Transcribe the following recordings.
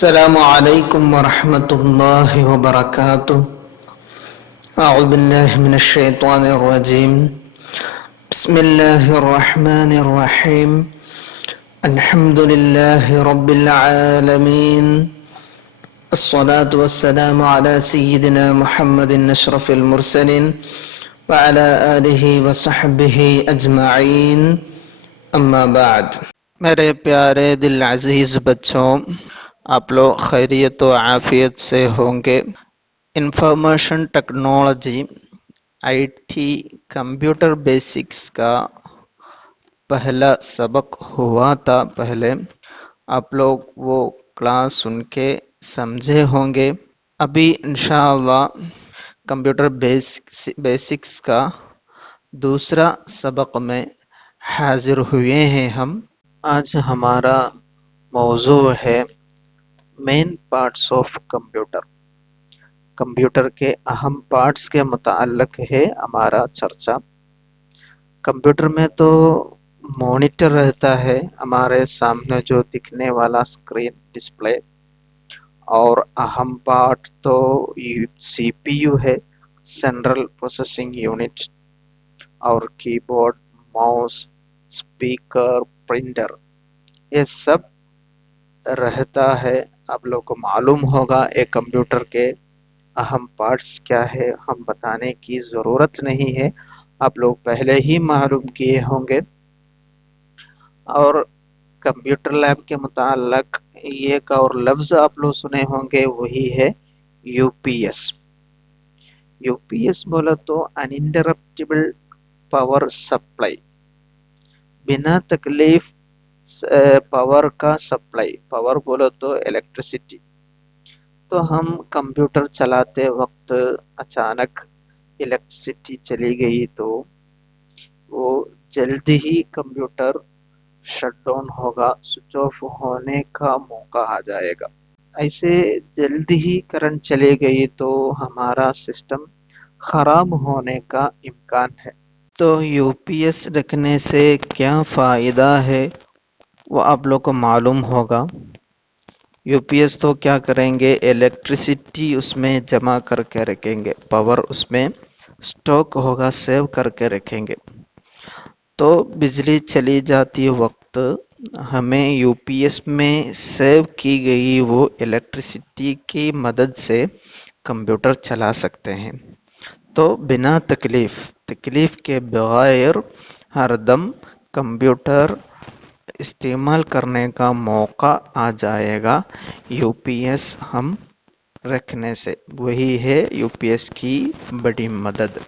अस्सलामु अलैकुम वरहमतुल्लाहि वबरकातुह। अऊज़ु बिल्लाहि मिनश शैतानिर रजीम। बिस्मिल्लाहिर रहमानिर रहीम। अल्हम्दुलिल्लाहि रब्बिल आलमीन। अस्सलातु वस्सलामु अला सय्यिदिना मुहम्मदिन अशरफिल मुरसलीन व अला आलिहि व सहबिहि अजमईन। अम्मा बाद। मेरे प्यारे दिल अजीज बच्चों, आप लोग खैरियत व आफियत से होंगे। Information technology IT computer basics का पहला सबक हुआ था पहले। आप लोग वो क्लास सुन के समझे होंगे। अभी इंशाअल्लाह कंप्यूटर बेसिक्स का दूसरा सबक में हाजिर हुए हैं हम। आज हमारा मौजू है main parts of computer. Computer के अहम पार्ट्स के मुताल्लिक है हमारा चर्चा। कंप्यूटर में तो मॉनिटर रहता है, हमारे सामने जो दिखने वाला स्क्रीन डिस्प्ले, और अहम पार्ट तो सीपीयू है, सेंट्रल प्रोसेसिंग यूनिट, और कीबोर्ड, माउस, स्पीकर, प्रिंटर, ये सब रहता है। आप लोग को मालूम होगा एक कंप्यूटर के अहम पार्ट्स क्या है, हम बताने की ज़रूरत नहीं है, आप लोग पहले ही मालूम किए होंगे। और कंप्यूटर लैब के मुताल्लिक एक और लफ्ज़ आप लोग सुने होंगे, वही है यूपीएस। यूपीएस बोला तो अनइंटरप्टिबल पावर सप्लाई, बिना तकलीफ पावर का सप्लाई। पावर बोलो तो इलेक्ट्रिसिटी। तो हम कंप्यूटर चलाते वक्त अचानक इलेक्ट्रिसिटी चली गई तो वो जल्दी ही कंप्यूटर शट डाउन होगा, स्विच ऑफ होने का मौका आ जाएगा। ऐसे जल्दी ही करंट चली गई तो हमारा सिस्टम खराब होने का इम्कान है। तो यूपीएस रखने से क्या फ़ायदा है वो आप लोग को मालूम होगा। यूपीएस तो क्या करेंगे, इलेक्ट्रिसिटी उसमें जमा करके रखेंगे, पावर उसमें स्टॉक होगा, सेव करके रखेंगे। तो बिजली चली जाती वक्त हमें यूपीएस में सेव की गई वो इलेक्ट्रिसिटी की मदद से कंप्यूटर चला सकते हैं। तो बिना तकलीफ के बगैर हरदम कंप्यूटर इस्तेमाल करने का मौका आ जाएगा यूपीएस हम रखने से। वही है यूपीएस की बड़ी मदद।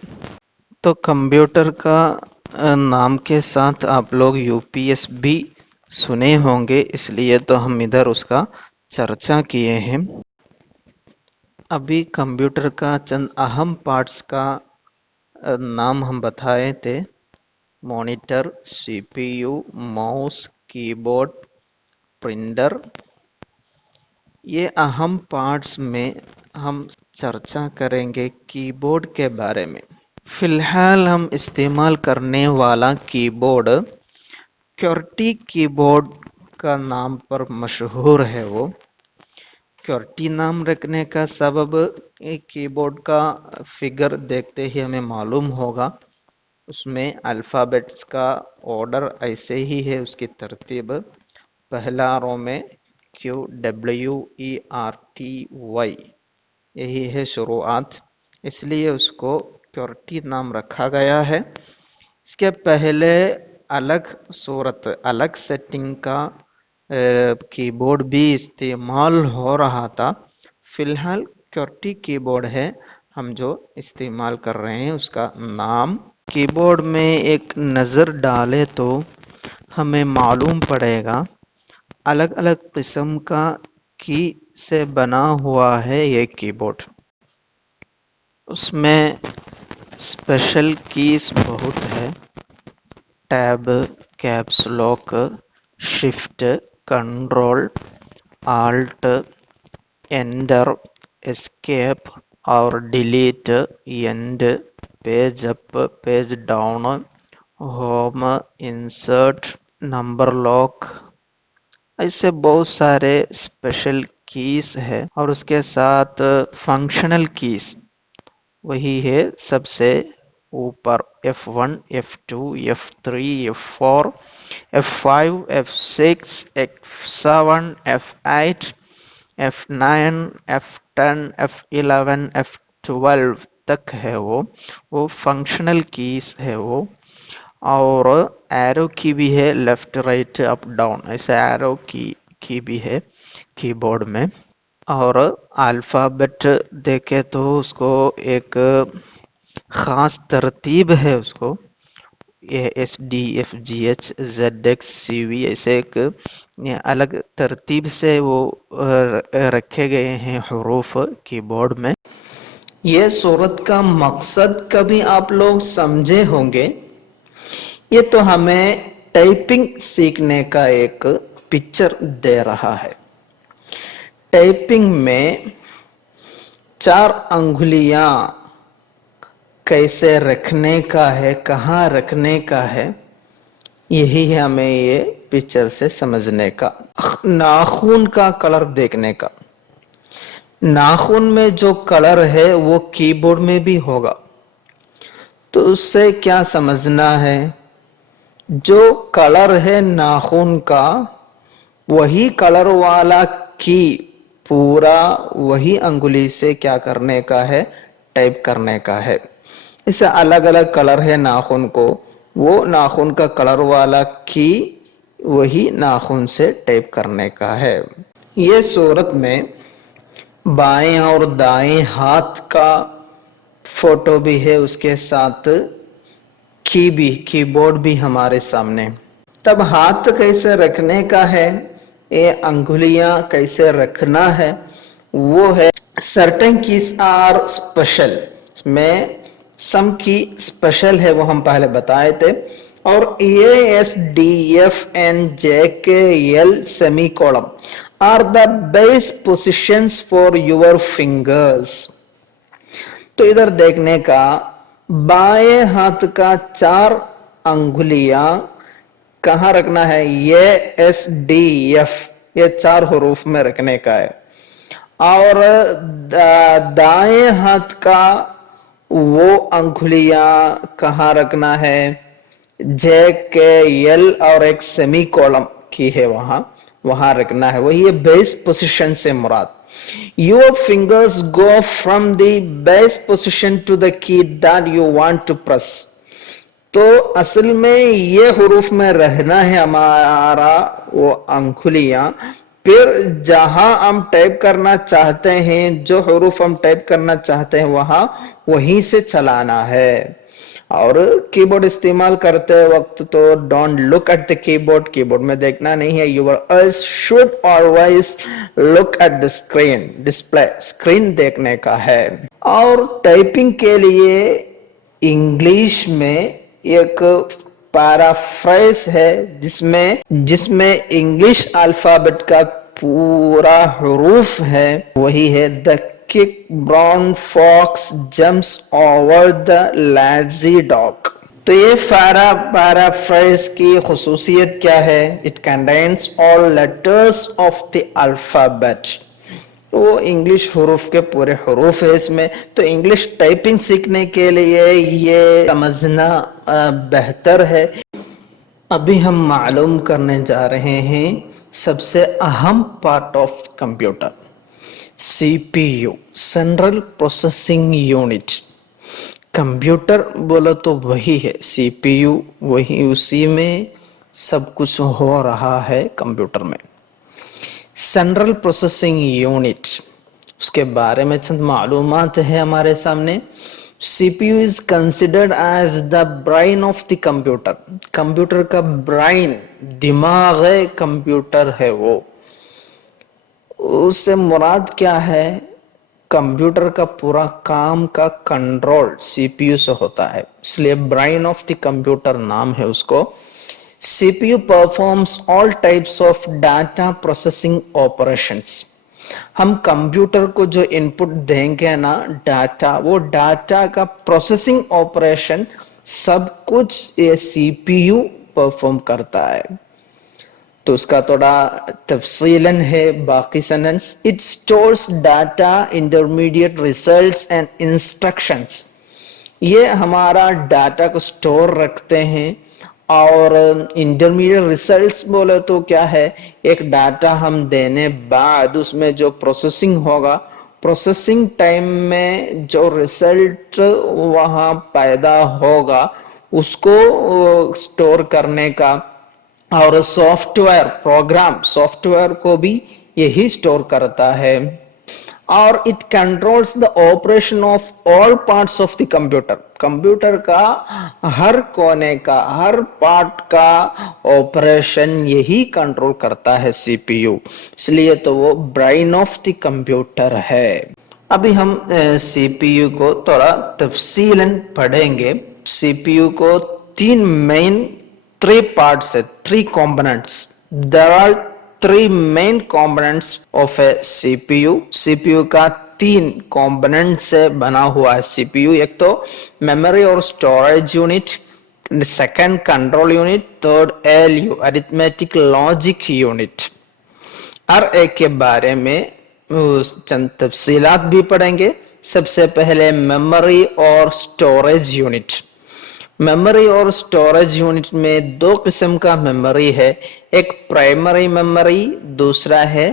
तो कंप्यूटर का नाम के साथ आप लोग यूपीएस भी सुने होंगे, इसलिए तो हम इधर उसका चर्चा किए हैं। अभी कंप्यूटर का चंद अहम पार्ट्स का नाम हम बताए थे। Monitor, CPU, mouse, keyboard, printer. ये अहम पार्ट्स में हम चर्चा करेंगे कीबोर्ड के बारे में। फिलहाल हम इस्तेमाल करने वाला कीबोर्ड क्यूर्टी कीबोर्ड का नाम पर मशहूर है। वो क्यूर्टी नाम रखने का सबब एक कीबोर्ड का फिगर देखते ही हमें मालूम होगा, उसमें अल्फ़ाबेट्स का ऑर्डर ऐसे ही है, उसकी तरतीब। पहला रो में QWERTY, यही है शुरुआत, इसलिए उसको क्यूर्टी नाम रखा गया है। इसके पहले अलग सूरत, अलग सेटिंग का कीबोर्ड भी इस्तेमाल हो रहा था। फिलहाल क्यूर्टी कीबोर्ड है हम जो इस्तेमाल कर रहे हैं उसका नाम। कीबोर्ड में एक नज़र डाले तो हमें मालूम पड़ेगा अलग अलग किस्म का की से बना हुआ है ये कीबोर्ड। उसमें स्पेशल कीज बहुत है, tab, caps lock, shift, control, alt, enter, escape और delete, end, page up, page down, home, insert, number lock. ऐसे बहुत सारे स्पेशल कीज है और उसके साथ फंक्शनल कीज वही है सबसे ऊपर F1, F2, F3, F4, F5, F6, F7, F8, F9, F10, F11, F12 तक है वो फंक्शनल कीज है वो। और एरो की भी है, लेफ्ट राइट अप डाउन ऐसे एरो की भी है कीबोर्ड में। और अल्फ़ाबेट देखे तो उसको एक ख़ास तरतीब है उसको, ये SDFGHZXCV ऐसे एक अलग तरतीब से वो रखे गए हैं हरूफ कीबोर्ड में। ये सूरत का मकसद कभी आप लोग समझे होंगे? ये तो हमें टाइपिंग सीखने का एक पिक्चर दे रहा है। टाइपिंग में 4 अंगुलियां कैसे रखने का है, कहाँ रखने का है, यही है हमें ये पिक्चर से समझने का। नाखून का कलर देखने का। नाखून में जो कलर है वो कीबोर्ड में भी होगा। तो उससे क्या समझना है? जो कलर है नाखून का वही कलर वाला की पूरा वही अंगुली से क्या करने का है? टाइप करने का है। इसे अलग अलग कलर है नाखून को, वो नाखून का कलर वाला की वही नाखून से टाइप करने का है। ये सूरत में बाएं और दाएं हाथ का फोटो भी है, उसके साथ कीबोर्ड भी हमारे सामने। तब हाथ कैसे रखने का है, ये अंगुलियां कैसे रखना है, वो है सर्टेन कीज आर स्पेशल में सम की स्पेशल है, वो हम पहले बताए थे। और ASDFNJKL semicolon are the base positions for your fingers. तो इधर देखने का बाएं हाथ का 4 अंगुलियां कहाँ रखना है? ये SDF ये 4 हरूफ में रखने का है। और दाएं हाथ का वो अंगुलियां कहाँ रखना है? JKL और एक सेमी कॉलम की है वहां रखना है। वही ये बेस पोजीशन से मुराद। Your fingers go from the base position to the key that you want to press. तो असल में ये हुरूफ में रहना है हमारा वो अंगुलियां। फिर जहां हम टाइप करना चाहते हैं, जो हुरूफ हम टाइप करना चाहते हैं वहां वहीं से चलाना है। और कीबोर्ड इस्तेमाल करते वक्त तो don't look at the keyboard, keyboard में देखना नहीं है। Your eyes should always look at the screen, display screen देखने का है। और टाइपिंग के लिए इंग्लिश में एक पैराफ्रेज है जिसमें इंग्लिश अल्फाबेट का पूरा हरूफ है, वही है the quick brown fox jumps over the lazy dog. तो ये पैराफ्रेज की खुसूसियत क्या है? It contains all letters of the alphabet. वो इंग्लिश हरूफ के पूरे हरूफ है इसमें। तो इंग्लिश टाइपिंग सीखने के लिए ये समझना बेहतर है। अभी हम मालूम करने जा रहे हैं सबसे अहम part of computer, CPU central processing unit. Computer बोलो तो वही है CPU, वही उसी में सब कुछ हो रहा है कंप्यूटर में। सेंट्रल प्रोसेसिंग यूनिट, उसके बारे में चंद मालूमात है हमारे सामने। CPU is considered as the brain of the computer. Computer का ब्रेन, दिमाग है, कंप्यूटर है वो। उससे मुराद क्या है? कंप्यूटर का पूरा काम का कंट्रोल CPU से होता है, इसलिए ब्रेन ऑफ द कंप्यूटर नाम है उसको। CPU performs all types of data processing operations. हम कंप्यूटर को जो इनपुट देंगे ना डाटा, वो डाटा का प्रोसेसिंग ऑपरेशन सब कुछ ये CPU परफॉर्म करता है। तो उसका थोड़ा तफसीलन है बाकी sentence. It stores data, intermediate results and instructions. ये हमारा डाटा को स्टोर रखते हैं। और इंटरमीडिएट रिजल्ट्स बोले तो क्या है, एक डाटा हम देने बाद उसमें जो प्रोसेसिंग होगा, प्रोसेसिंग टाइम में जो रिजल्ट वहां पैदा होगा उसको स्टोर करने का। और सॉफ्टवेयर, प्रोग्राम सॉफ्टवेयर को भी यही स्टोर करता है। और it controls the operation of all parts of the computer. Computer का हर कोने का, हर पार्ट का ऑपरेशन यही कंट्रोल करता है सीपीयू, इसलिए तो वो ब्रेन ऑफ द कंप्यूटर है। अभी हम सीपीयू को थोड़ा तफसीलन पढ़ेंगे। सीपीयू को तीन मेन थ्री पार्ट्स है, three components. There are three main components of a CPU. CPU का तीन कंपोनेंट से बना हुआ है सीपीयू। एक तो मेमोरी और storage unit, second control unit, third ALU arithmetic logic unit. हर एक के बारे में चंद तफसीलात भी पढ़ेंगे। सबसे पहले मेमोरी और स्टोरेज यूनिट। मेमोरी और स्टोरेज यूनिट में दो किस्म का मेमोरी है, एक प्राइमरी मेमोरी, दूसरा है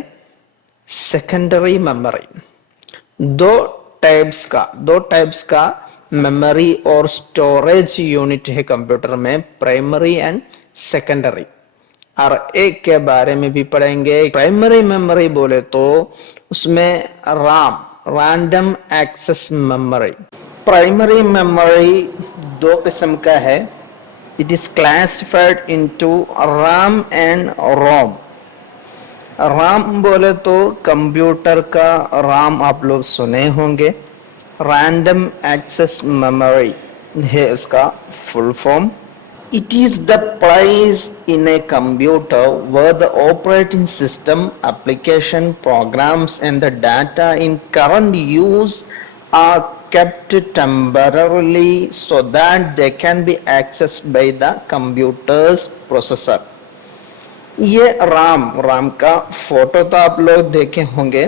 सेकेंडरी मेमोरी। दो टाइप्स का मेमोरी और स्टोरेज यूनिट है कंप्यूटर में, प्राइमरी एंड सेकेंडरी। और एक के बारे में भी पढ़ेंगे। प्राइमरी मेमोरी बोले तो उसमें RAM, random access memory. Primary memory दो किस्म का है। It is classified into RAM and ROM. RAM बोले तो कंप्यूटर का राम आप लोग सुने होंगे, रैंडम एक्सेस मेमोरी है उसका full form. It is the place in a computer where the operating system, application, programs and the data in current use are kept temporarily so that they can be accessed by the computer's processor. ये राम का photo तो आप लोग देखे होंगे,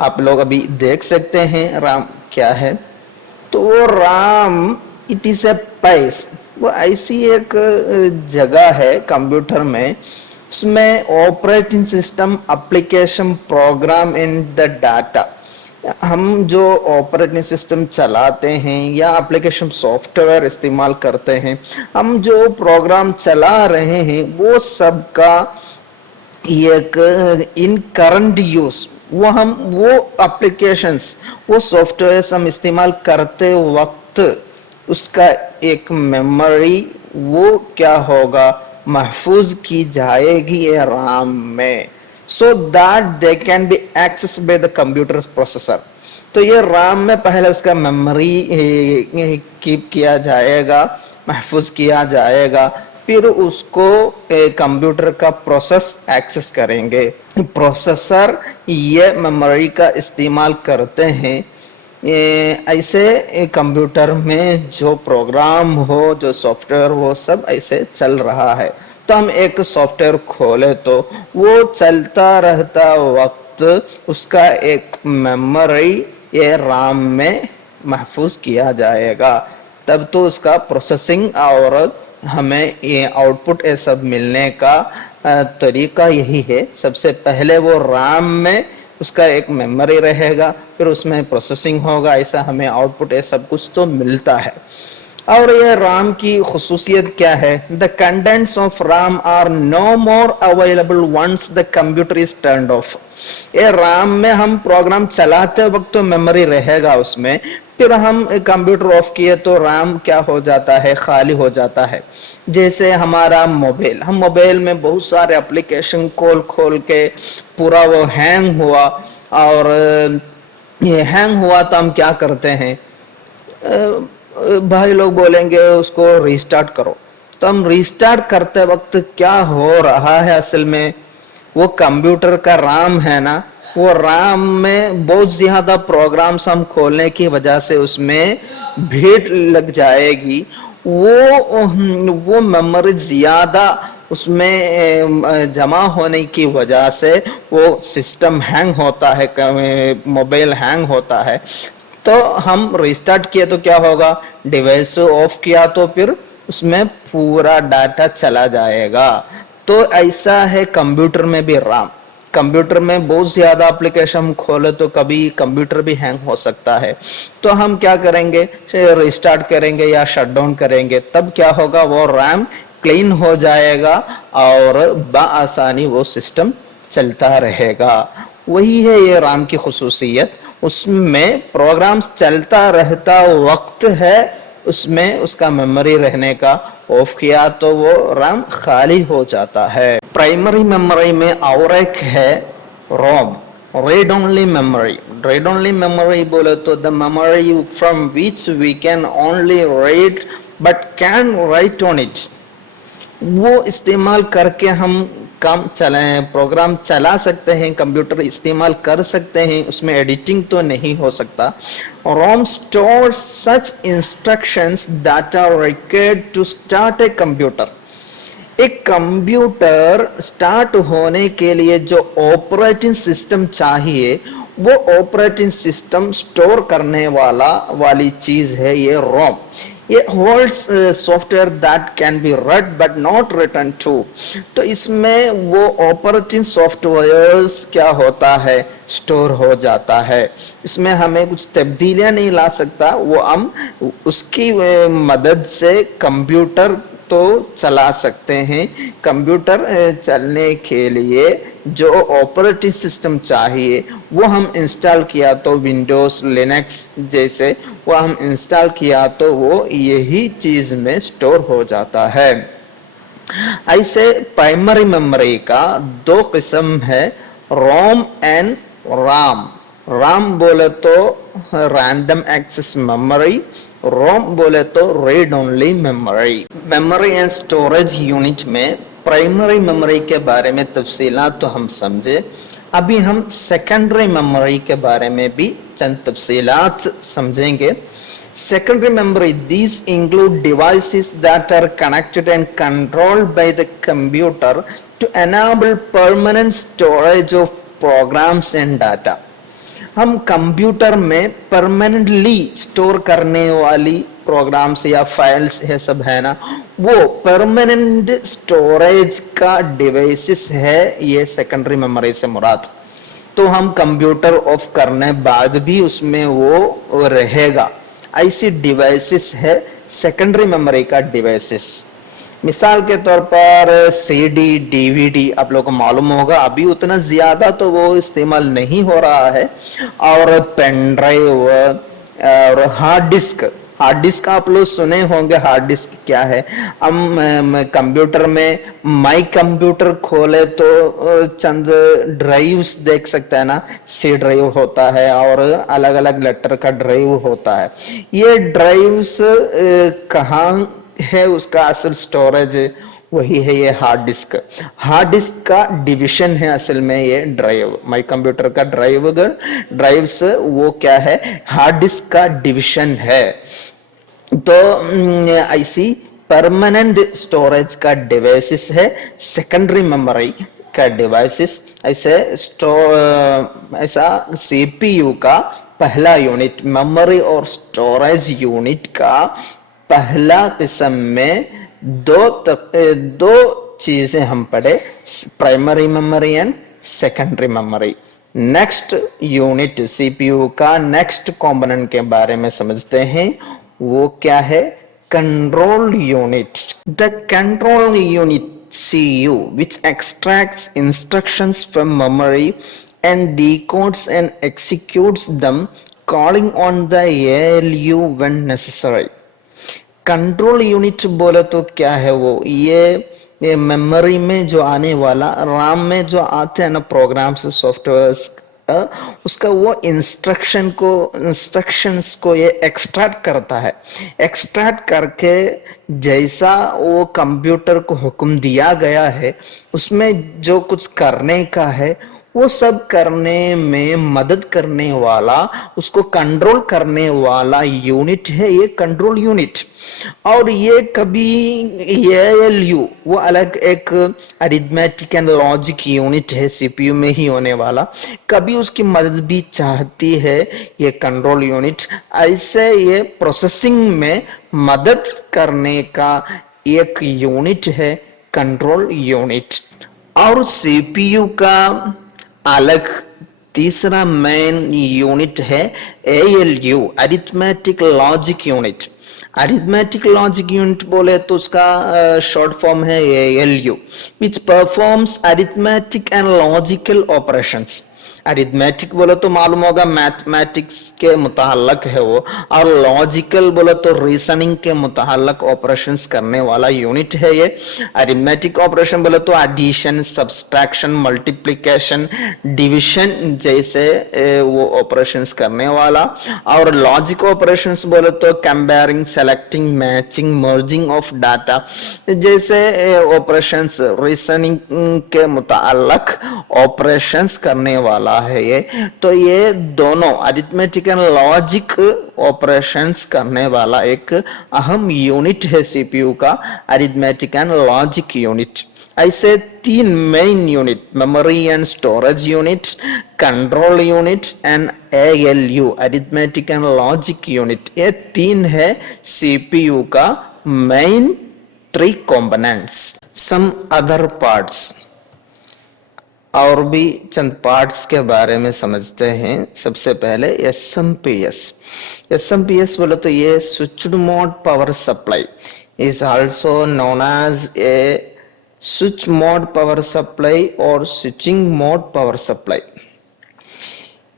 आप लोग अभी देख सकते हैं राम क्या है। तो वो RAM it is a place, वो ऐसी एक जगह है कंप्यूटर में, उसमें operating system, application, program and the data, हम जो ऑपरेटिंग सिस्टम चलाते हैं या एप्लीकेशन सॉफ्टवेयर इस्तेमाल करते हैं, हम जो प्रोग्राम चला रहे हैं वो सब का एक इन करंट यूज, वो एप्लीकेशंस, वो सॉफ्टवेयर हम इस्तेमाल करते वक्त उसका एक मेमोरी वो क्या होगा, महफूज की जाएगी राम में, so that they can be access by the computer processor. तो ये राम में पहले उसका मेमोरी कीप किया जाएगा, महफूज किया जाएगा, फिर उसको कंप्यूटर का प्रोसेस एक्सेस करेंगे। प्रोसेसर ये मेमोरी का इस्तेमाल करते हैं ऐसे कंप्यूटर में जो प्रोग्राम हो, जो सॉफ्टवेयर हो, सब ऐसे चल रहा है। तो हम एक सॉफ्टवेयर खोले तो वो चलता रहता वक्त उसका एक मेमोरी ये राम में महफूज किया जाएगा, तब तो उसका प्रोसेसिंग और हमें ये आउटपुट ये सब मिलने का तरीका यही है। सबसे पहले वो राम में उसका एक मेमोरी रहेगा, फिर उसमें प्रोसेसिंग होगा, ऐसा हमें आउटपुट ये सब कुछ तो मिलता है। और ये राम की खुसूसियत क्या है, the contents of RAM are no more available once the computer is turned off. ये राम में हम प्रोग्राम चलाते वक्त तो मेमोरी रहेगा उसमें, फिर हम कंप्यूटर ऑफ किए तो राम क्या हो जाता है, खाली हो जाता है। जैसे हमारा मोबाइल, हम मोबाइल में बहुत सारे एप्लीकेशन खोल के पूरा वो हैंग हुआ, और ये हैंग हुआ तो हम क्या करते हैं, भाई लोग बोलेंगे उसको रीस्टार्ट करो, तो हम रीस्टार्ट करते वक्त क्या हो रहा है, असल में वो कंप्यूटर का राम है ना, वो राम में बहुत ज्यादा प्रोग्राम्स हम खोलने की वजह से उसमें भीड़ लग जाएगी, वो मेमोरी ज्यादा उसमें जमा होने की वजह से वो सिस्टम हैंग होता है, मोबाइल हैंग होता है। तो हम रिस्टार्ट किए तो क्या होगा, डिवाइस ऑफ किया तो फिर उसमें पूरा डाटा चला जाएगा। तो ऐसा है कंप्यूटर में भी राम। कंप्यूटर में बहुत ज्यादा एप्लीकेशन खोले तो कभी कंप्यूटर भी हैंग हो सकता है। तो हम क्या करेंगे, रिस्टार्ट करेंगे या शटडाउन करेंगे, तब क्या होगा, वो रैम क्लीन हो जाएगा और बआसानी वो सिस्टम चलता रहेगा। वही है ये राम की खुसूसियत। उसमें प्रोग्राम्स चलता रहता वक्त है उसमें उसका मेमोरी रहने का, ऑफ किया तो वो रैम खाली हो जाता है। प्राइमरी मेमोरी में और एक है ROM, read only memory. Read only memory बोले तो the memory from which we can only read but can write on it. वो इस्तेमाल करके हम काम चलाएं, प्रोग्राम चला सकते हैं, कंप्यूटर इस्तेमाल कर सकते हैं, उसमें एडिटिंग तो नहीं हो सकता। ROM store such instructions that are required to start a computer. एक कंप्यूटर स्टार्ट होने के लिए जो ऑपरेटिंग सिस्टम चाहिए, वो ऑपरेटिंग सिस्टम स्टोर करने वाली चीज है ये रोम। ये holds software that can be read but not written to. तो इसमें वो ऑपरेटिंग सॉफ्टवेयर्स क्या होता है, स्टोर हो जाता है। इसमें हमें कुछ तब्दीलियां नहीं ला सकता, वो हम उसकी मदद से कंप्यूटर तो चला सकते हैं। कंप्यूटर चलने के लिए जो ऑपरेटिंग सिस्टम चाहिए वो हम इंस्टॉल किया तो विंडोज लिनक्स जैसे वो हम इंस्टॉल किया तो वो यही चीज में स्टोर हो जाता है। ऐसे प्राइमरी मेमोरी का दो किस्म है, रोम एंड राम। राम बोले तो रैंडम एक्सेस मेमोरी, रोम बोले तो read only memory. Memory and storage unit में प्राइमरी मेमोरी के बारे में तफसीलात तो हम समझे। अभी हम सेकेंडरी मेमोरी के बारे में भी चंद तफसीलात समझेंगे। Secondary memory, these include devices that are connected and controlled by the computer to enable permanent storage of programs and data. हम कंप्यूटर में परमानेंटली स्टोर करने वाली प्रोग्राम्स या फाइल्स है सब है ना, वो परमानेंट स्टोरेज का डिवाइसेस है ये सेकेंडरी मेमोरी से मुराद। तो हम कंप्यूटर ऑफ करने बाद भी उसमें वो रहेगा, ऐसी डिवाइसेस है सेकेंडरी मेमोरी का डिवाइसेस। मिसाल के तौर पर सीडी, डीवीडी आप लोगों को मालूम होगा अभी उतना ज्यादा तो वो इस्तेमाल नहीं हो रहा है, और पेन ड्राइव और हार्ड डिस्क। हार्ड डिस्क आप लोग सुने होंगे, हार्ड डिस्क क्या है। हम कंप्यूटर में माई कंप्यूटर खोले तो चंद ड्राइव्स देख सकते हैं ना, सी ड्राइव होता है और अलग अलग लेटर का ड्राइव होता है। ये ड्राइव्स कहाँ है, उसका असल स्टोरेज वही है ये हार्ड डिस्क। हार्ड डिस्क का डिवीजन है असल में ये ड्राइव, माई कंप्यूटर का ड्राइव्स वो क्या है, हार्ड डिस्क का डिवीजन है। तो ऐसी परमानेंट स्टोरेज का डिवाइसेस है सेकेंडरी मेमोरी का डिवाइसेस। ऐसा सीपीयू का पहला यूनिट, मेमोरी और स्टोरेज यूनिट का पहला किस्म में दो चीजें हम पढ़े, primary memory and secondary memory. Next unit CPU का नेक्स्ट कंपोनेंट के बारे में समझते हैं, वो क्या है, control unit. The control unit CU which extracts instructions from memory and decodes and executes them, calling on the ALU when necessary. Control unit बोले तो क्या है वो, ये मेमोरी में जो आने वाला, राम में जो आते हैं ना प्रोग्राम्स सॉफ्टवेयर्स, उसका वो इंस्ट्रक्शंस को ये एक्सट्रैक्ट करता है। एक्सट्रैक्ट करके जैसा वो कंप्यूटर को हुक्म दिया गया है उसमें जो कुछ करने का है वो सब करने में मदद करने वाला, उसको कंट्रोल करने वाला यूनिट है ये कंट्रोल यूनिट। और ये कभी एएलयू वो अलग एक अरिथमेटिक एंड लॉजिक यूनिट है सीपीयू में ही होने वाला, कभी उसकी मदद भी चाहती है ये कंट्रोल यूनिट। ऐसे ये प्रोसेसिंग में मदद करने का एक यूनिट है कंट्रोल यूनिट। और सीपीयू का अलग तीसरा मेन यूनिट है ALU, arithmetic logic unit. Arithmetic logic unit बोले तो उसका शॉर्ट फॉर्म है ALU, which performs arithmetic and logical operations. Arithmetic बोले तो मालूम होगा मैथमेटिक्स के मुताल्लक है वो, और लॉजिकल बोले तो रीजनिंग के मुताल्लक ऑपरेशंस करने वाला यूनिट है ये। अरिथमेटिक ऑपरेशन बोले तो एडिशन, सब्सट्रैक्शन, मल्टीप्लिकेशन, डिविजन जैसे वो ऑपरेशंस करने वाला। और लॉजिक ऑपरेशंस बोले तो comparing, selecting, matching, merging of data जैसे ऑपरेशंस रीजनिंग के मुताल्लक ऑपरेशंस करने वाला है ये। तो ये दोनों अरिथमेटिक एंड लॉजिक ऑपरेशंस करने वाला एक अहम यूनिट है सीपीयू का, अरिथमेटिक एंड लॉजिक यूनिट। ऐसे तीन main unit, memory and storage unit, control unit and ALU, arithmetic and logic unit, ये तीन है सीपीयू का main three components. Some other parts, और भी चंद पार्ट्स के बारे में समझते हैं। सबसे पहले एसएमपीएस। एसएमपीएस बोले तो ये switched mode power supply is also known as a switch mode power supply और स्विचिंग मोड पावर सप्लाई।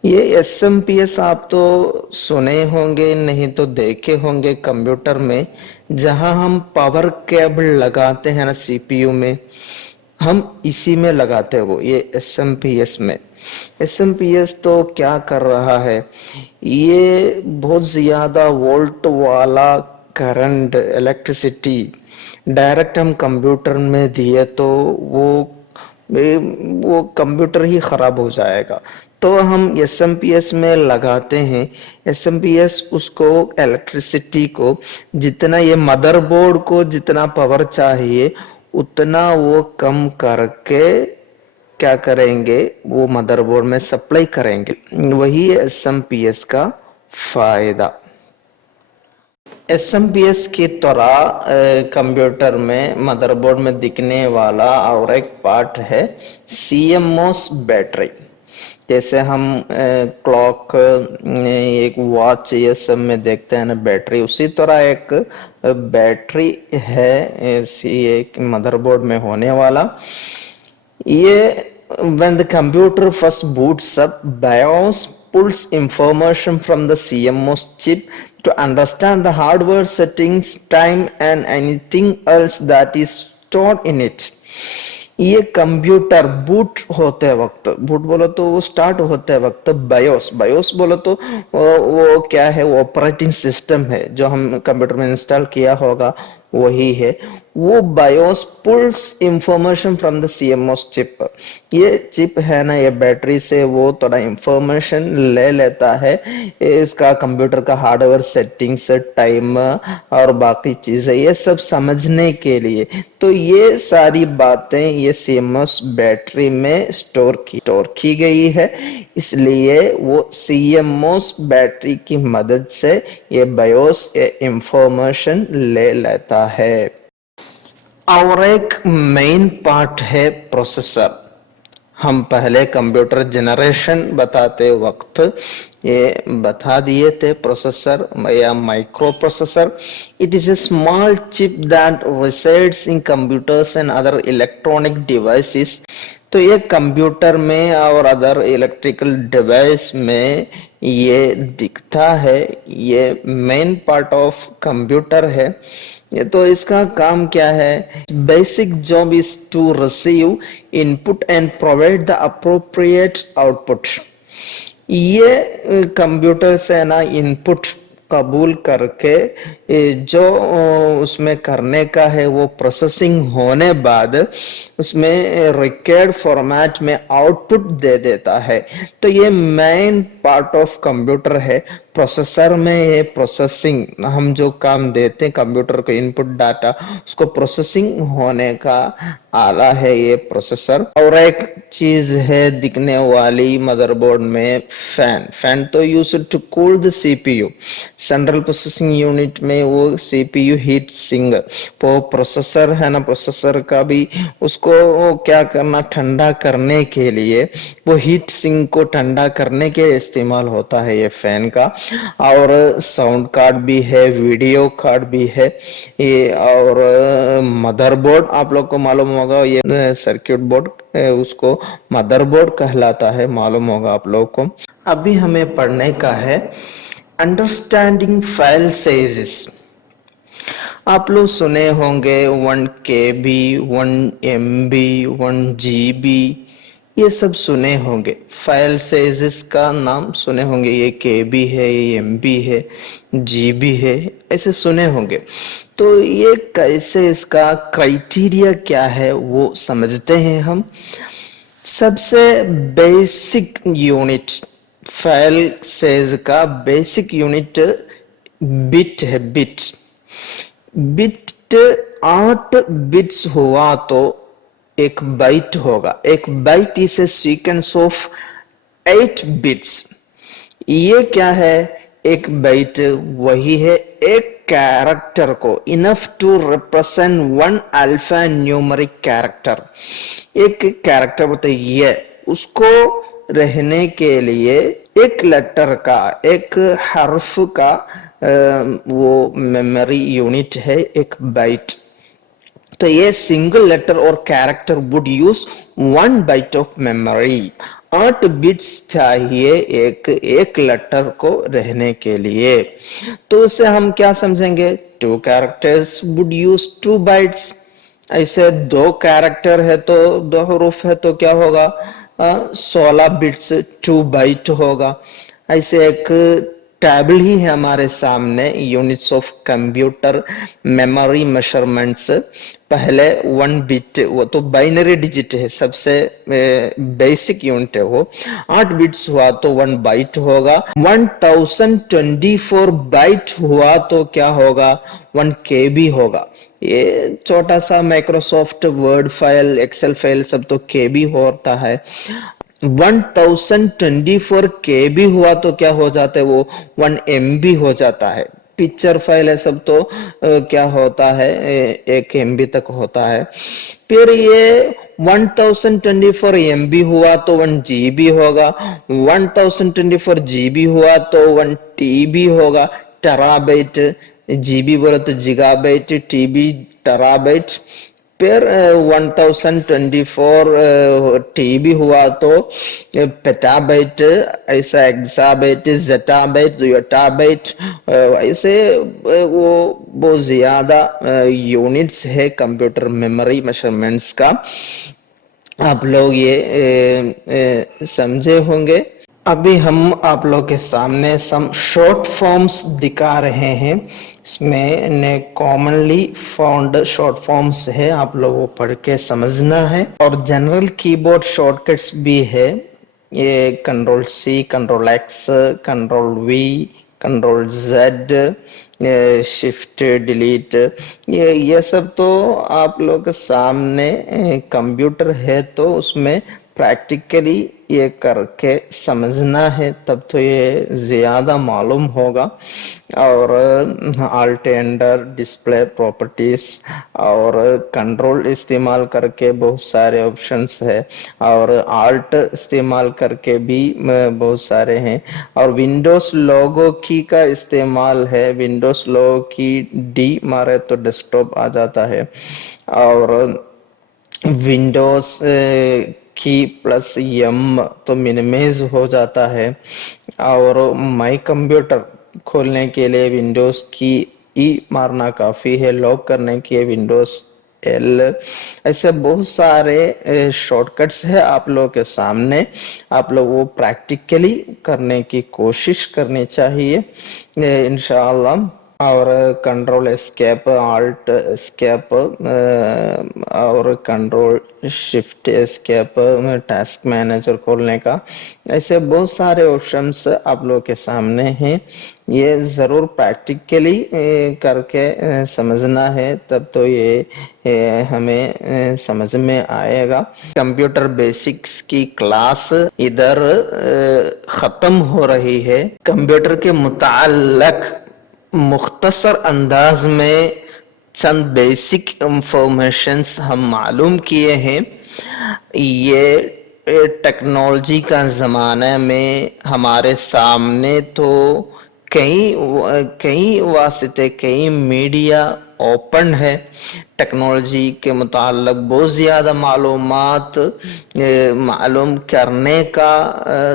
ये एसएमपीएस आप तो सुने होंगे, नहीं तो देखे होंगे कंप्यूटर में, जहां हम पावर केबल लगाते हैं ना सीपीयू में, हम इसी में लगाते हैं वो ये एसएमपीएस में। एसएमपीएस तो क्या कर रहा है, ये बहुत ज्यादा वोल्ट वाला करंट, इलेक्ट्रिसिटी डायरेक्ट हम कंप्यूटर में दिए तो वो कंप्यूटर ही खराब हो जाएगा। तो हम एसएमपीएस में लगाते हैं। एसएमपीएस उसको इलेक्ट्रिसिटी को जितना, ये मदरबोर्ड को जितना पावर चाहिए उतना वो कम करके क्या करेंगे, वो मदरबोर्ड में सप्लाई करेंगे। वही है एसएमपीएस का फायदा। एसएमपीएस की तरह कंप्यूटर में मदरबोर्ड में दिखने वाला और एक पार्ट है सीएमओएस बैटरी। जैसे हम क्लॉक, एक वॉच, ये सब में देखते हैं ना बैटरी, उसी तरह एक बैटरी है एक मदरबोर्ड में होने वाला। ये when the computer first boots up, BIOS pulls information from the CMOS chip to understand the hardware settings, time and anything else that is stored in it. ये कंप्यूटर बूट होते वक्त, boot बोलो तो वो स्टार्ट होते वक्त BIOS, BIOS बोलो तो वो क्या है, वो ऑपरेटिंग सिस्टम है जो हम कंप्यूटर में इंस्टॉल किया होगा वही है। वो BIOS pulls information from the CMOS chip. ये चिप है ना, ये बैटरी से वो थोड़ा इंफॉर्मेशन ले लेता है इसका कंप्यूटर का हार्डवेयर सेटिंग्स, टाइम और बाकी चीजें, ये सब समझने के लिए। तो ये सारी बातें ये सीएमओएस बैटरी में स्टोर की गई है, इसलिए वो सीएमओएस बैटरी की मदद से ये बायोस ये इंफॉर्मेशन ले लेता है। और एक मेन पार्ट है प्रोसेसर। हम पहले कंप्यूटर जनरेशन बताते वक्त ये बता दिए थे, प्रोसेसर या micro processor. It is A small chip that resides in computers and other electronic devices. तो ये कंप्यूटर में और अदर इलेक्ट्रिकल डिवाइस में ये दिखता है, ये मेन पार्ट ऑफ कंप्यूटर है। तो इसका काम क्या है, basic job is to receive input and provide the appropriate output. ये कंप्यूटर से ना इनपुट कबूल करके जो उसमें करने का है वो प्रोसेसिंग होने बाद उसमें रिक्वायर्ड फॉर्मेट में आउटपुट दे देता है। तो ये मेन पार्ट ऑफ कंप्यूटर है। प्रोसेसर में ये प्रोसेसिंग, हम जो काम देते हैं कंप्यूटर को इनपुट डाटा, उसको प्रोसेसिंग होने का आला है ये प्रोसेसर। और एक चीज है दिखने वाली मदरबोर्ड में, फैन तो used to cool the CPU. Central processing unit में वो सीपीयू हीट सिंक, वो प्रोसेसर है ना, प्रोसेसर का भी उसको क्या करना, ठंडा करने के लिए, वो हीट सिंक को ठंडा करने के लिए इस्तेमाल होता है ये फैन का। और साउंड कार्ड भी है, वीडियो कार्ड भी है ये। और मदरबोर्ड आप लोग को मालूम होगा, ये सर्किट बोर्ड उसको मदरबोर्ड कहलाता है, मालूम होगा आप लोग को। अभी हमें पढ़ने का है अंडरस्टैंडिंग फाइल साइजेस। आप लोग सुने होंगे 1 KB, 1 MB, 1 GB, ये सब सुने होंगे। फाइल साइजेस का नाम सुने होंगे, ये KB है, ये MB है, GB है, ऐसे सुने होंगे। तो ये कैसे, इसका क्राइटेरिया क्या है वो समझते हैं हम। सबसे बेसिक यूनिट, फाइल साइज का बेसिक यूनिट बिट है। बिट 8 बिट्स हुआ तो एक बाइट होगा। एक byte is a sequence of 8 bits. ये क्या है, एक बाइट वही है एक कैरेक्टर को enough to represent one alphanumeric character. एक कैरेक्टर बताइए, ये उसको रहने के लिए एक लेटर का, एक हर्फ का वो मेमोरी यूनिट है, एक बाइट। तो ये सिंगल लेटर और character would use 1 byte of memory. 8 bits चाहिए एक लेटर को रहने के लिए। तो उससे हम क्या समझेंगे, 2 कैरेक्टर्स वुड यूज 2 बाइट्स। ऐसे 2 कैरेक्टर है तो 2 हरूफ है तो क्या होगा, 16 बिट्स 2 बाइट होगा। ऐसे एक टेबल ही है हमारे सामने, units of computer memory measurements. पहले 1 बिट, वो तो बाइनरी डिजिट है, सबसे बेसिक यूनिट है वो। 8 बिट्स हुआ तो 1 बाइट होगा। 1024 बाइट हुआ तो क्या होगा, 1 KB होगा। ये छोटा सा Microsoft Word file, Excel file सब तो KB होता है। 1024 KB हुआ तो क्या हो जाता है, वो 1 MB हो जाता है। पिक्चर फाइल है सब तो क्या होता है, 1 MB तक होता है। फिर ये 1024 MB हुआ तो 1 GB होगा। 1024 GB हुआ तो 1 TB होगा। टेराबाइट, GB बोले तो जिगाबाइट, TB टेराबाइट। फिर 1024 TB हुआ तो पेटाबाइट, ऐसा एक्साबाइट, जेटाबाइट, योटाबाइट, ऐसे वो बहुत ज्यादा यूनिट्स है कंप्यूटर मेमोरी मेजरमेंट्स का। आप लोग ये समझे होंगे। अभी हम आप लोग के सामने सम शॉर्ट फॉर्म्स दिखा रहे हैं। इसमें ने कॉमनली फाउंड शॉर्ट फॉर्म्स है, आप लोगों को पढ़ के समझना है। और जनरल कीबोर्ड शॉर्टकट्स भी है, ये कंट्रोल-C, कंट्रोल-X, कंट्रोल-V, कंट्रोल-Z, शिफ्ट डिलीट, ये सब तो आप लोग के सामने कंप्यूटर है तो उसमें प्रैक्टिकली ये करके समझना है, तब तो ये ज्यादा मालूम होगा। और आल्ट एंटर, डिस्प्ले प्रॉपर्टीज और कंट्रोल इस्तेमाल करके बहुत सारे ऑप्शंस है, और आल्ट इस्तेमाल करके भी बहुत सारे हैं। और विंडोज लोगो की का इस्तेमाल है, विंडोज लोगो की D मारे तो डेस्कटॉप आ जाता है। और विंडोज की प्लस M तो मिनिमाइज हो जाता है। और माई कंप्यूटर खोलने के लिए विंडोज की E मारना काफी है, लॉक करने के लिए विंडोज एल। ऐसे बहुत सारे शॉर्टकट्स है आप लोगों के सामने, आप लोग वो प्रैक्टिकली करने की कोशिश करनी चाहिए इंशाअल्लाह। और कंट्रोल एस्केप, आल्ट एस्केप और control shift escape, task manager खोलने का, ऐसे बहुत सारे ऑप्शंस आप लोगों के सामने हैं। ये ज़रूर प्रैक्टिकली करके समझना है, तब तो ये हमें समझ में आएगा। कंप्यूटर बेसिक्स की क्लास इधर ख़त्म हो रही है। कंप्यूटर के मुताल्लक मुख्तसर अंदाज में चंद बेसिक इंफॉर्मेशंस हम मालूम किए हैं। ये टेक्नोलॉजी का ज़माना में हमारे सामने तो कई कई वास्ते, कई मीडिया ओपन है। टेक्नोलॉजी के मुताल्लिक बहुत ज़्यादा मालूमात मालूम करने का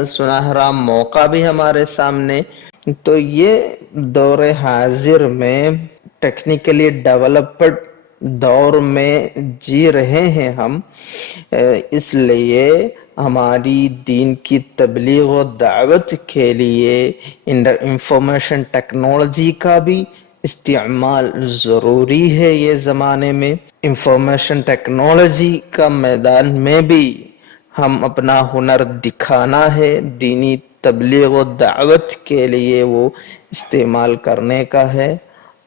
सुनहरा मौका भी हमारे सामने। तो ये दौर हाजिर में टेक्निकली डेवलप्ड दौर में जी रहे हैं हम, इसलिए हमारी दीन की तबलीग और दावत के लिए इंफॉर्मेशन टेक्नोलॉजी का भी इस्तेमाल ज़रूरी है। ये ज़माने में इंफॉर्मेशन टेक्नोलॉजी का मैदान में भी हम अपना हुनर दिखाना है, दीनी तबलीग और दावत के लिए वो इस्तेमाल करने का है।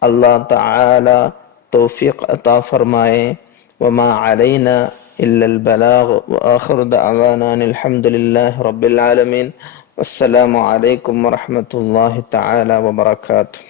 अल्लाह ताला तौफीक अता फरमाए। वमा अलैना इल्लल बलाग व आखिर दअवाना अल्हम्दुलिल्लाहि रब्बिल आलमीन। अस्सलामु अलैकुम व रहमतुल्लाहि तआला व बरकातुहू।